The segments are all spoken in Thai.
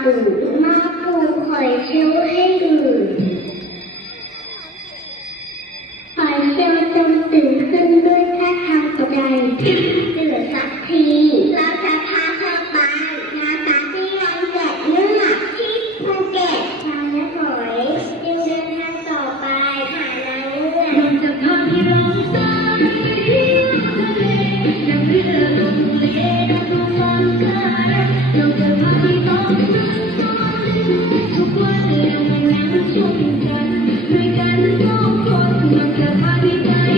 happened คน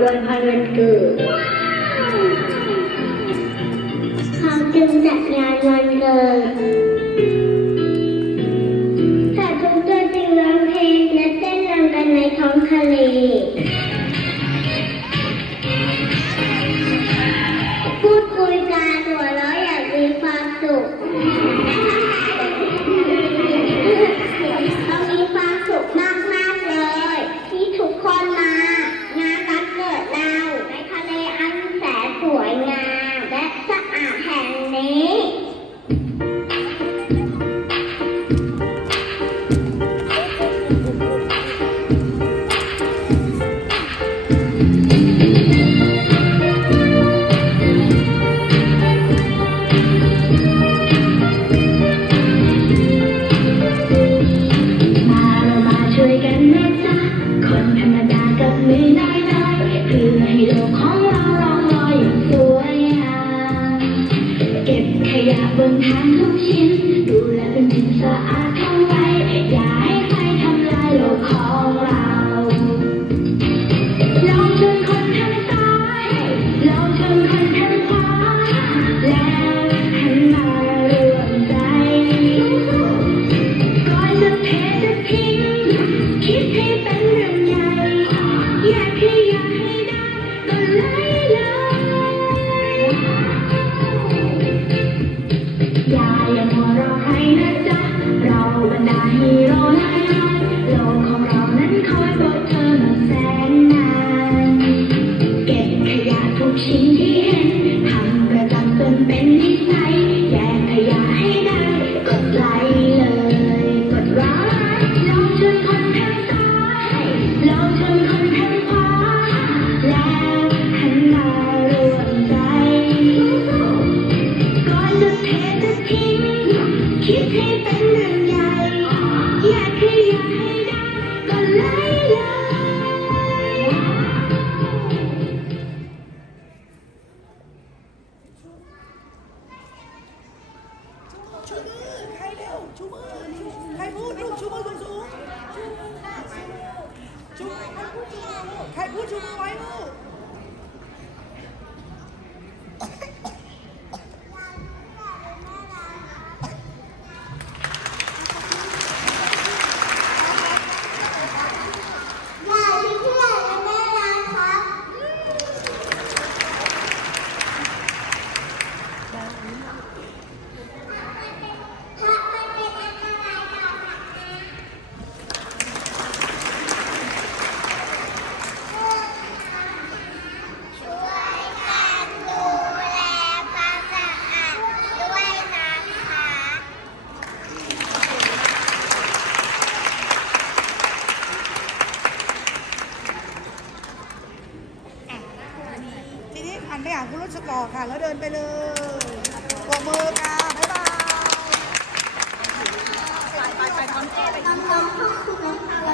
102. Wow. Welcome that? 看不清 ชูมือใครเร็วชูมือใครพูดลูกชูมือสูงสูงชูมือชูมือใครพูดชูมือไว้ลูก ต่อค่ะ แล้วเดินไปเลยปกมือค่ะ บ๊ายบายไปไปไปพร้เจ้ไป